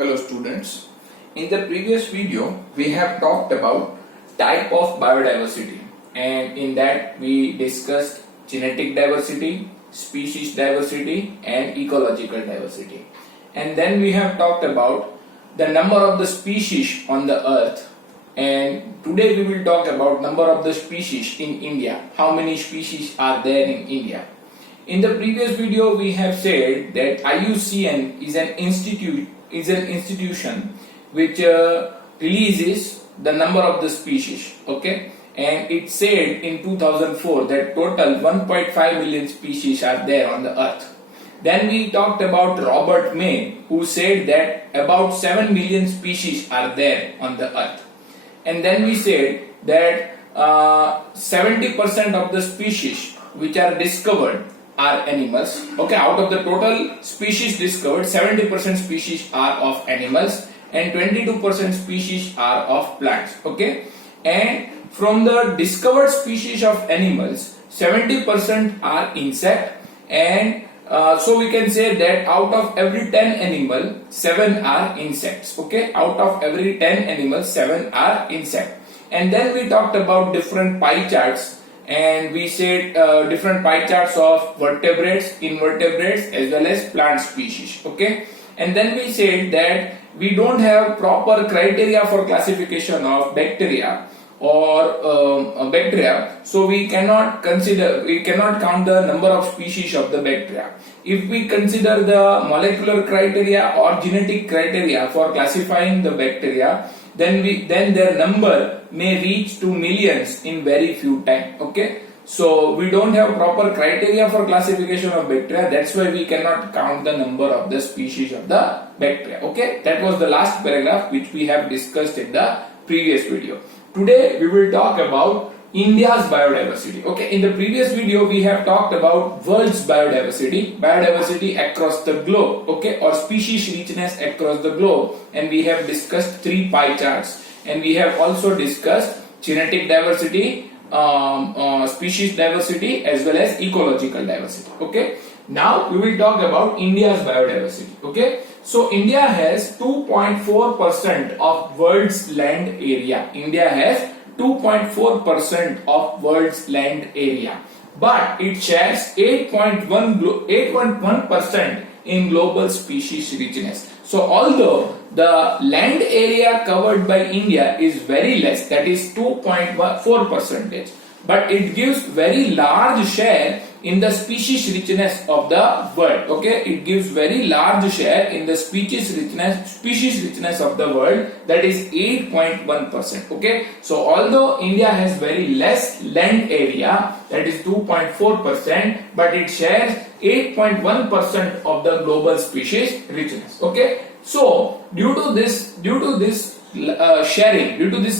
Hello students. In the previous video we have talked about type of biodiversity, and in that we discussed genetic diversity, species diversity and ecological diversity. And then we have talked about the number of the species on the earth, and today we will talk about number of the species in India. How many species are there in India? In the previous video we have said that IUCN is an institution which releases the number of the species, okay, and it said in 2004 that total 1.5 million species are there on the earth. Then we talked about Robert May, who said that about 7 million species are there on the earth. And then we said that 70% of the species which are discovered are animals. Okay, out of the total species discovered, 70% species are of animals and 22% species are of plants. Okay, and from the discovered species of animals, 70% are insect, and so we can say that out of every 10 animal, 7 are insects. Okay, out of every 10 animals, 7 are insect. And then we talked about different pie charts, and we said different pie charts of vertebrates, invertebrates as well as plant species. Okay, and then we said that we don't have proper criteria for classification of bacteria or bacteria, so we cannot count the number of species of the bacteria. If we consider the molecular criteria or genetic criteria for classifying the bacteria, then their number may reach to millions in very few time. Okay, so we don't have proper criteria for classification of bacteria, that's why we cannot count the number of the species of the bacteria. Okay, that was the last paragraph which we have discussed in the previous video. Today we will talk about India's biodiversity. Okay, in the previous video we have talked about world's biodiversity across the globe, okay, or species richness across the globe, and we have discussed 3 pie charts, and we have also discussed genetic diversity, species diversity as well as ecological diversity. Okay, now we will talk about India's biodiversity. Okay, so India has 2.4% of world's land area. India has 2.4% of world's land area, but it shares 8.1% in global species richness. So although the land area covered by India is very less, that is 2.4%, but it gives very large share in the species richness of the world. Okay, it gives very large share in the species richness of the world, that is 8.1%. Okay, so although India has very less land area, that is 2.4%, but it shares 8.1% of the global species richness. Okay, so due to this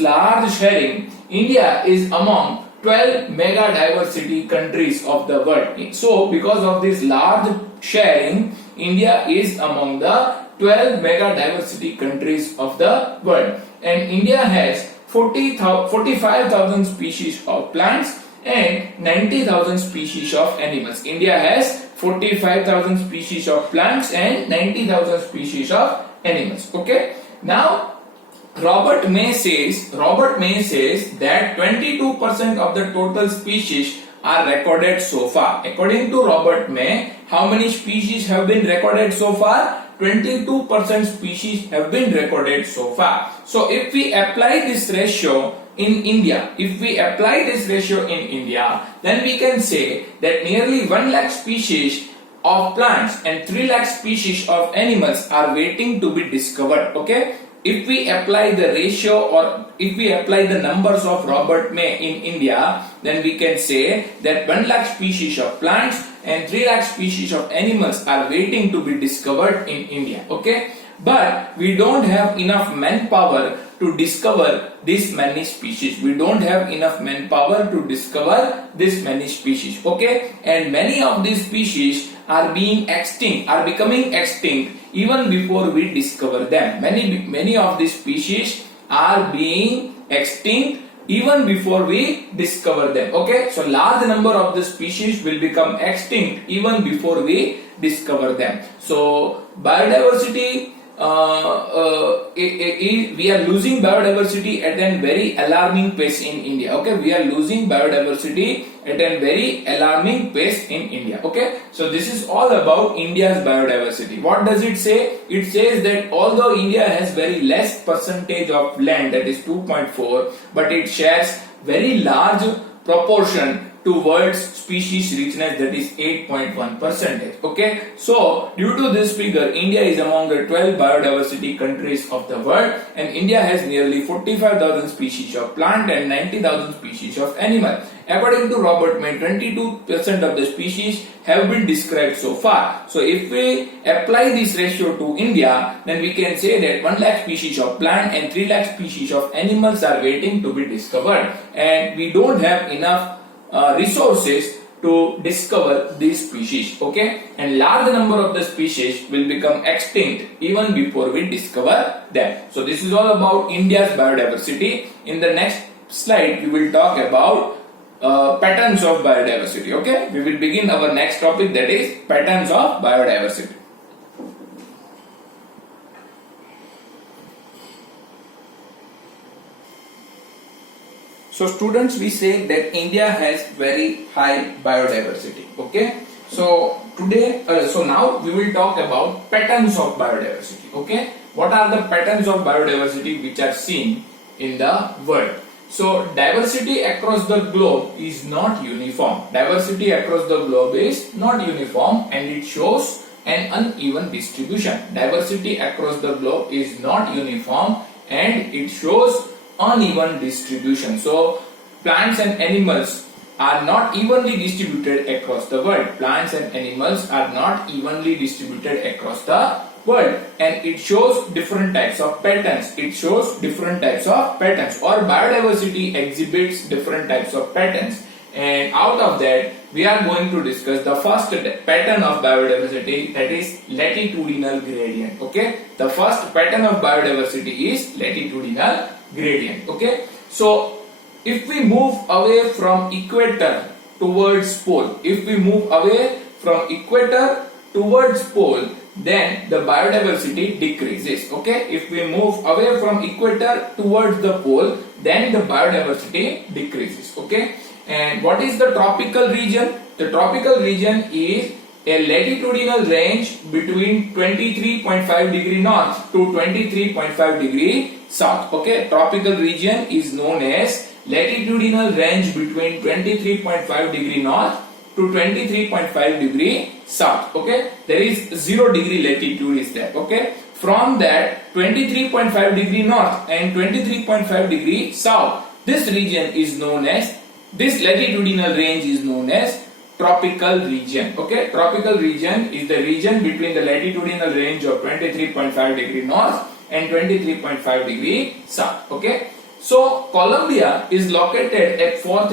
large sharing, India is among 12 mega diversity countries of the world. So because of this large sharing, India is among the 12 mega diversity countries of the world, and India has 45,000 species of plants and 90,000 species of animals. India has 45,000 species of plants and 90,000 species of animals. Okay, now Robert May says that 22% of the total species are recorded so far. According to Robert May, how many species have been recorded so far? 22% species have been recorded so far. So if we apply this ratio in India, then we can say that nearly 1 lakh species of plants and 3 lakh species of animals are waiting to be discovered. Okay, if we apply the ratio, or if we apply the numbers of Robert May in India, then we can say that 1 lakh species of plants and 3 lakh species of animals are waiting to be discovered in India. Okay, but we don't have enough manpower to discover this many species. Okay, and many of these species are becoming extinct even before we discover them. Many of these species are being extinct even before we discover them. Okay, so large number of the species will become extinct even before we discover them. So biodiversity we are losing biodiversity at a very alarming pace in India. Okay, we are losing biodiversity at a very alarming pace in India. Okay, so this is all about India's biodiversity. What does it say? It says that although India has very less percentage of land, that is 2.4, but it shares very large proportion to world's species richness, that is 8.1%. Okay, so due to this figure, India is among the 12 biodiversity countries of the world, and India has nearly 45,000 species of plant and 90,000 species of animal. According to Robert May, 22% of the species have been described so far. So if we apply this ratio to India, then we can say that 1 lakh species of plant and 3 lakh species of animals are waiting to be discovered, and we don't have enough resources to discover these species. Okay, and large number of the species will become extinct even before we discover them. So this is all about India's biodiversity. In the next slide we will talk about patterns of biodiversity. Okay, we will begin our next topic, that is patterns of biodiversity. So students, we say that India has very high biodiversity. Okay, so today, so now we will talk about patterns of biodiversity. Okay, what are the patterns of biodiversity which are seen in the world? So diversity across the globe is not uniform. Diversity across the globe is not uniform, and it shows an uneven distribution. Diversity across the globe is not uniform, and it shows uneven distribution. So plants and animals are not evenly distributed across the world. Plants and animals are not evenly distributed across the world, and it shows different types of patterns. It shows different types of patterns, or biodiversity exhibits different types of patterns. And out of that, we are going to discuss the first pattern of biodiversity, that is latitudinal gradient. Okay, the first pattern of biodiversity is latitudinal gradient. Okay, so if we move away from equator towards pole, if we move away from equator towards pole, then the biodiversity decreases. Okay, if we move away from equator towards the pole, then the biodiversity decreases. Okay, and what is the tropical region? The tropical region is a latitudinal range between 23.5 degree north to 23.5 degree south. Okay, tropical region is known as latitudinal range between 23.5 degree north to 23.5 degree south. Okay, there is 0 degree latitude is there. Okay, from that 23.5 degree north and 23.5 degree south, this region is known as, this latitudinal range is known as tropical region. Okay, tropical region is the region between the latitudinal range of 23.5 degree north and 23.5 degree south. Okay, so Colombia is located at 4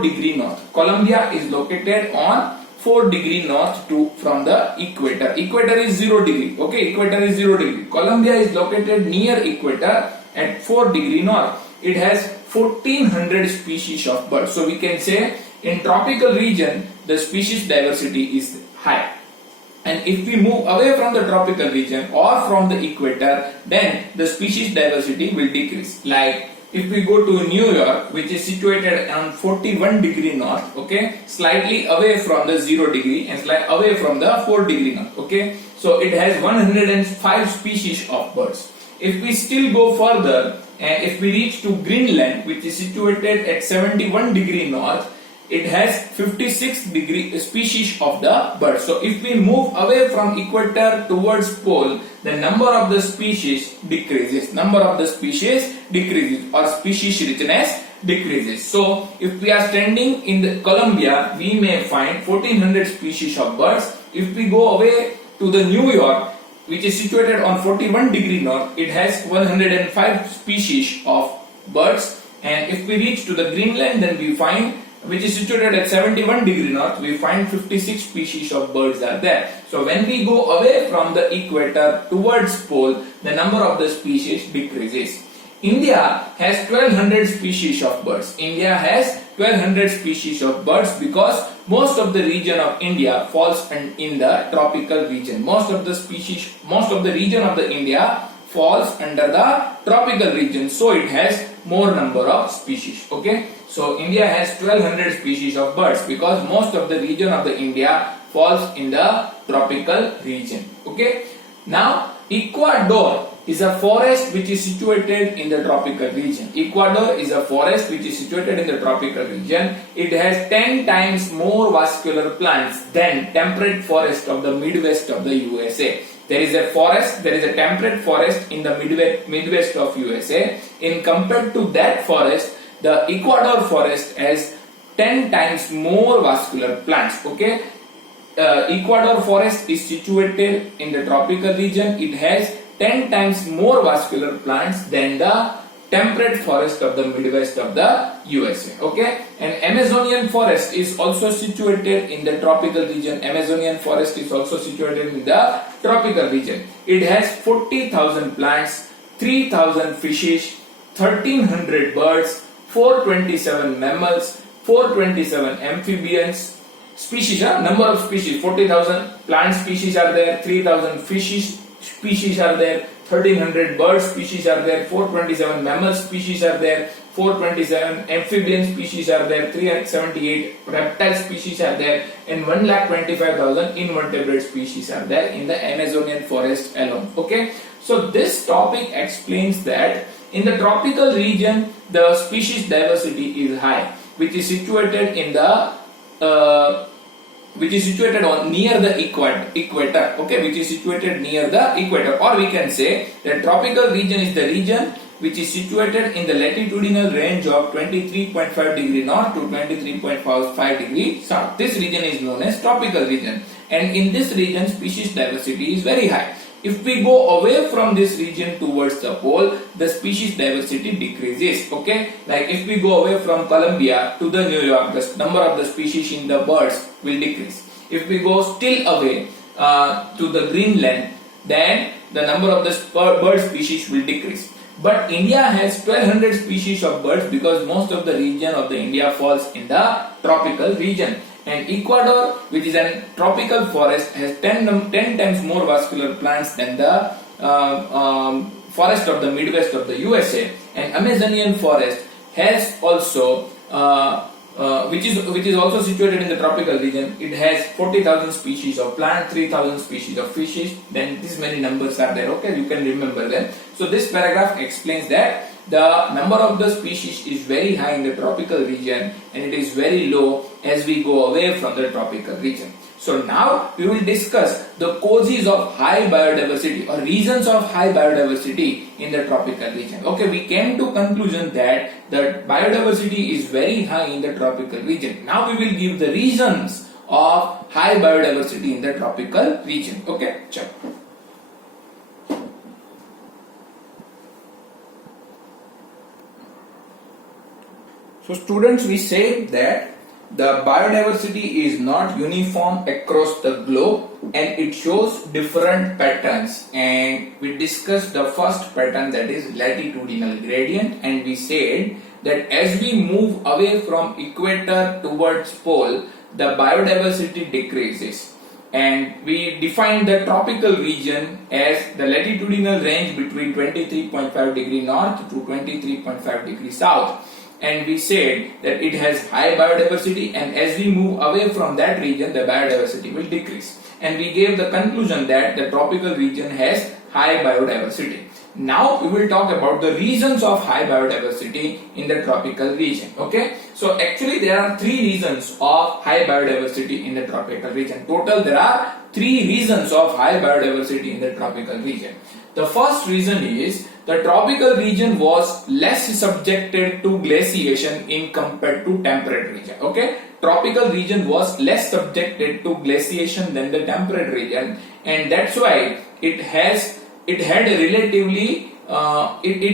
degree north. Colombia is located on 4 degree north to from the equator. Equator is 0 degree. Okay, equator is 0 degree. Colombia is located near equator at 4 degree north. It has 1400 species of birds. So we can say in tropical region the species diversity is high. And if we move away from the tropical region or from the equator, then the species diversity will decrease. Like if we go to New York, which is situated on 41 degree north, okay, slightly away from the 0 degree and slightly away from the 4 degree north, okay, so it has 105 species of birds. If we still go further and if we reach to Greenland, which is situated at 71 degree north, it has 56 degree species of the bird. So if we move away from equator towards pole, the number of the species decreases. Number of the species decreases, or species richness decreases. So if we are standing in the Colombia, we may find 1400 species of birds. If we go away to the New York, which is situated on 41 degree north, it has 105 species of birds. And if we reach to the Greenland, then we find, which is situated at 71 degree north, we find 56 species of birds are there. So when we go away from the equator towards pole, the number of the species decreases. India has 1200 species of birds. India has 1200 species of birds because most of the region of India falls in the tropical region. Most of the region of the India falls under the tropical region, so it has more number of species. Okay, so India has 1200 species of birds because most of the region of the India falls in the tropical region. Okay, now Ecuador is a forest which is situated in the tropical region. Ecuador is a forest which is situated in the tropical region. It has 10 times more vascular plants than temperate forest of the Midwest of the USA. There is a temperate forest in the Midwest of USA. In compared to that forest, the Ecuador forest has 10 times more vascular plants. Okay, Ecuador forest is situated in the tropical region. It has 10 times more vascular plants than the temperate forest of the Midwest of the USA. Okay, and Amazonian forest is also situated in the tropical region. Amazonian forest is also situated in the tropical region. It has 40,000 plants, 3,000 fishes, 1,300 birds, 427 mammals, 427 amphibians. Species, number of species, 40,000 plant species are there, 3,000 fishes species are there, 1,300 bird species are there, 427 mammal species are there, 427 amphibian species are there, 378 reptile species are there, and 1,25,000 invertebrate species are there in the Amazonian forest alone. Okay, so this topic explains that in the tropical region the species diversity is high, which is situated in the near the equator. Okay, which is situated near the equator, or we can say that tropical region is the region which is situated in the latitudinal range of 23.5 degree north to 23.5 degree south. This region is known as tropical region, and in this region species diversity is very high. If we go away from this region towards the pole, the species diversity decreases. Okay, like if we go away from Colombia to the New York, the number of the species in the birds will decrease. If we go still away to the Greenland, then the number of the bird species will decrease. But India has 1,200 species of birds because most of the region of the India falls in the tropical region. And Ecuador, which is a tropical forest, has 10 times more vascular plants than the forest of the Midwest of the USA. And Amazonian forest has also, which is also situated in the tropical region. It has 40,000 species of plant, 3,000 species of fishes. Then these many numbers are there. Okay, you can remember them. So this paragraph explains that the number of the species is very high in the tropical region and it is very low as we go away from the tropical region. So now we will discuss the causes of high biodiversity or reasons of high biodiversity in the tropical region. Okay, we came to conclusion that the biodiversity is very high in the tropical region. Now we will give the reasons of high biodiversity in the tropical region. Okay, check. So students, we say that the biodiversity is not uniform across the globe and it shows different patterns, and we discussed the first pattern, that is latitudinal gradient, and we said that as we move away from equator towards pole, the biodiversity decreases. And we defined the tropical region as the latitudinal range between 23.5 degree north to 23.5 degree south. And we said that it has high biodiversity, and as we move away from that region, the biodiversity will decrease. And we gave the conclusion that the tropical region has high biodiversity. Now we will talk about the reasons of high biodiversity in the tropical region. Okay, so actually there are three reasons of high biodiversity in the tropical region. Total there are three reasons of high biodiversity in the tropical region. The first reason is the tropical region was less subjected to glaciation in compared to temperate region. Okay, tropical region was less subjected to glaciation than the temperate region, and that's why it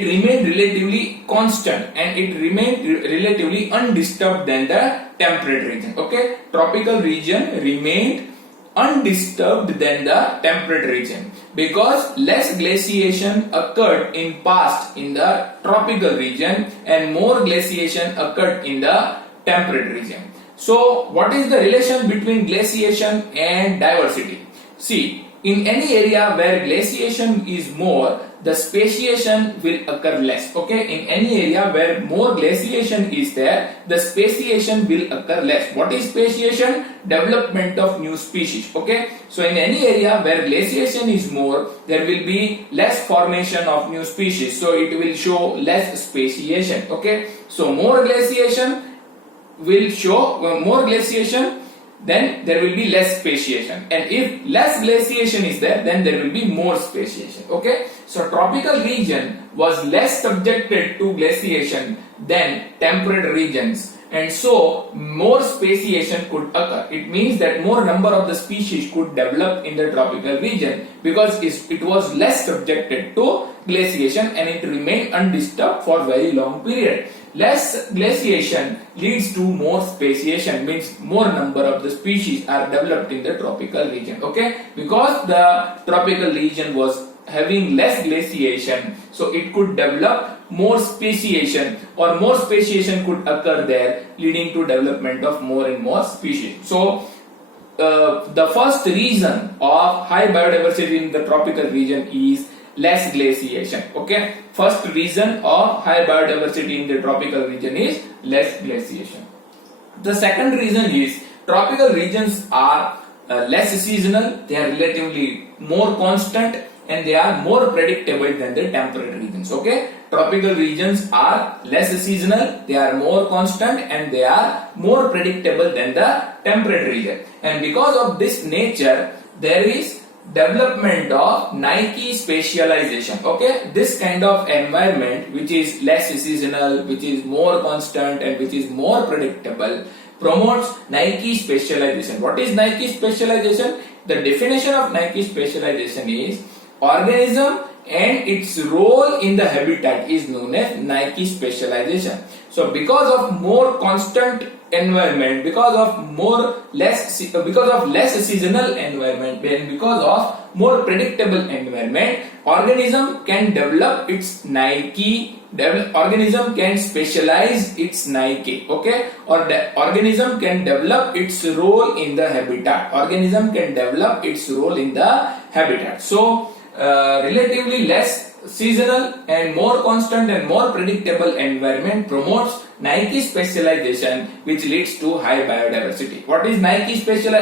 remained relatively constant and it remained relatively undisturbed than the temperate region. Okay, tropical region remained undisturbed than the temperate region because less glaciation occurred in past in the tropical region and more glaciation occurred in the temperate region. So what is the relation between glaciation and diversity? See, in any area where glaciation is more, the speciation will occur less. Okay, in any area where more glaciation is there, the speciation will occur less. What is speciation? Development of new species. Okay, so in any area where glaciation is more, there will be less formation of new species, so it will show less speciation. Okay, so more glaciation will show more glaciation, then there will be less speciation, and if less glaciation is there, then there will be more speciation. Okay, so tropical region was less subjected to glaciation than temperate regions, and so more speciation could occur. It means that more number of the species could develop in the tropical region because it was less subjected to glaciation and it remained undisturbed for very long period. Less glaciation leads to more speciation, means more number of the species are developed in the tropical region. Okay, because the tropical region was having less glaciation, so it could develop more speciation, or more speciation could occur there, leading to development of more and more species. So the first reason of high biodiversity in the tropical region is less glaciation. Okay, first reason of high biodiversity in the tropical region is less glaciation. The second reason is tropical regions are less seasonal, they are relatively more constant, and they are more predictable than the temperate regions. Okay, tropical regions are less seasonal, they are more constant, and they are more predictable than the temperate region. And because of this nature, there is development of Nike specialization. Okay, this kind of environment which is less seasonal, which is more constant, and which is more predictable promotes Nike specialization. What is Nike specialization? The definition of Nike specialization is organism and its role in the habitat is known as Nike specialization. So because of more constant environment, because of less seasonal environment, and because of more predictable environment, organism can develop its Nike. Organism can specialize its Nike. Okay, or the organism can develop its role in the habitat. Organism can develop its role in the habitat. So relatively less seasonal and more constant and more predictable environment promotes Nike specialization, which leads to high biodiversity. What is Nike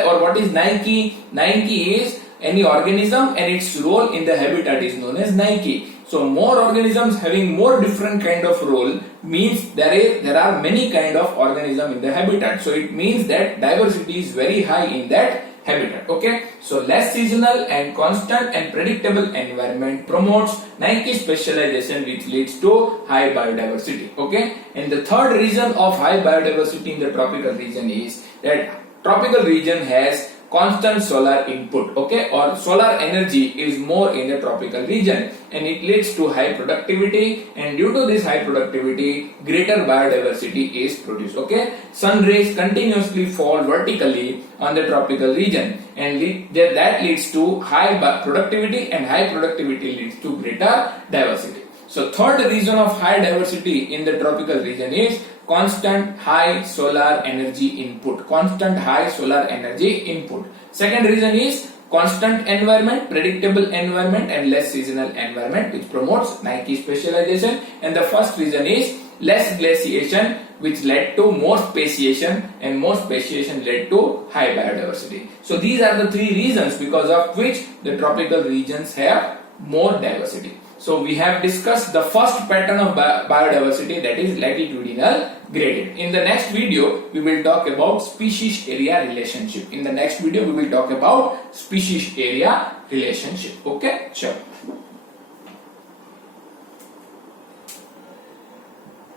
or what is Nike? Nike is any organism and its role in the habitat is known as Nike. So more organisms having more different kind of role means there are many kind of organism in the habitat. So it means that diversity is very high in that habitat. Okay, so less seasonal and constant and predictable environment promotes Nike specialization, which leads to high biodiversity. Okay, and the third reason of high biodiversity in the tropical region is that tropical region has constant solar input. Okay, or solar energy is more in the tropical region, and it leads to high productivity, and due to this high productivity greater biodiversity is produced. Okay, sun rays continuously fall vertically on the tropical region, and that leads to high productivity, and high productivity leads to greater diversity. So third reason of high diversity in the tropical region is constant high solar energy input. Constant high solar energy input. Second reason is constant environment, predictable environment, and less seasonal environment, which promotes Nike specialization. And the first reason is less glaciation, which led to more speciation, and more speciation led to high biodiversity. So these are the three reasons because of which the tropical regions have more diversity. So we have discussed the first pattern of biodiversity, that is latitudinal gradient. In the next video, we will talk about species area relationship. In the next video, we will talk about species area relationship. Okay, sure.